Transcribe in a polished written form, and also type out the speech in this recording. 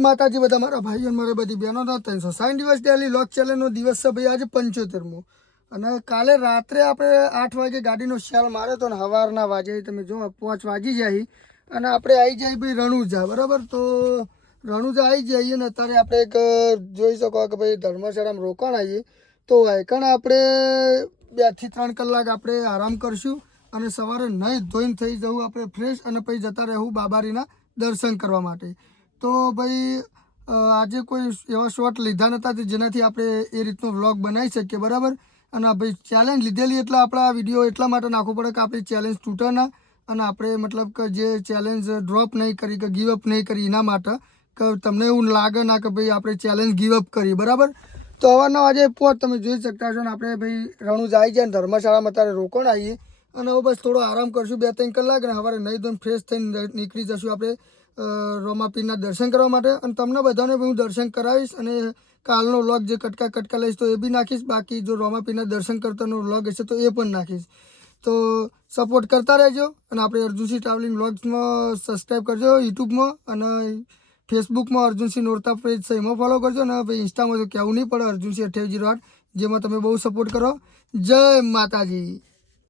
માતાજી બધા મારા ભાઈઓ અને મારા બધી બહેનોનો 360 દિવસ ડેલી લોક ચેલેન્જનો દિવસ છે ભાઈ આજે 75મો અને કાલે રાત્રે આપણે 8 વાગે ગાડીનો શેલ માર્યો તો ને સવારના વાગે તમે જો 5 વાગી જાય અને આપણે આવી જાય ભાઈ રણુજા બરાબર તો રણુજા આવી જઈએ ને અત્યારે આપણે એક જોઈ શકો કે ભાઈ ધર્મશાળામાં રોકાણ આવીએ તો વાયકણ આપણે 2 થી 3 કલાક આપણે આરામ કરશું અને સવારે નહીં ધોઈને થઈ જવું આપણે ફ્રેશ અને પછી જતા રહેવું બાબારીના દર્શન કરવા માટે તો ભાઈ આજે કોઈ એવા શોટ લીધા નહોતા જેનાથી આપણે એ રીતનો વ્લોગ બનાવી શકીએ બરાબર અને ભાઈ ચેલેન્જ લીધેલી એટલે આપણે આ વિડીયો એટલા માટે નાખવો પડે કે આપણી ચેલેન્જ તૂટે ના અને આપણે મતલબ કે જે ચેલેન્જ ડ્રોપ નહીં કરી કે ગીવઅપ નહીં કરી એના માટે કે તમને એવું લાગે ના કે ભાઈ આપણે ચેલેન્જ ગીવઅપ કરી બરાબર તો હવારના વાજે તમે જોઈ શકતા છો ને આપણે ભાઈ રણુજા આવી જાય ને ધર્મશાળામાં અત્યારે રોકાણ આવીએ અને હવે બસ થોડો આરામ કરશું 2-3 કલાક અને સવારે નહીં ધોઈને ફ્રેશ થઈને નીકળી જશું આપણે રોમાપીરના દર્શન કરવા માટે અને તમને બધાને હું દર્શન કરાવીશ અને કાલનો વ્લોગ જે કટકા લઈશ તો એ બી નાખીશ બાકી જો રોમાપીરના દર્શન કરતાનો વ્લોગ હશે તો એ પણ નાખીશ તો સપોર્ટ કરતા રહેજો અને આપણે અર્જુનસિંહ ટ્રાવેલિંગ વ્લોગ્સમાં સબસ્ક્રાઈબ કરજો યુટ્યુબમાં અને ફેસબુકમાં અર્જુનસિંહ નોરતા પેજ છે એમાં ફોલો કરજો અને ભાઈ ઇન્સ્ટામાં તો કહેવું નહીં પડે અર્જુનસિંહ 2808 જેમાં તમે બહુ સપોર્ટ કરો જય માતાજી।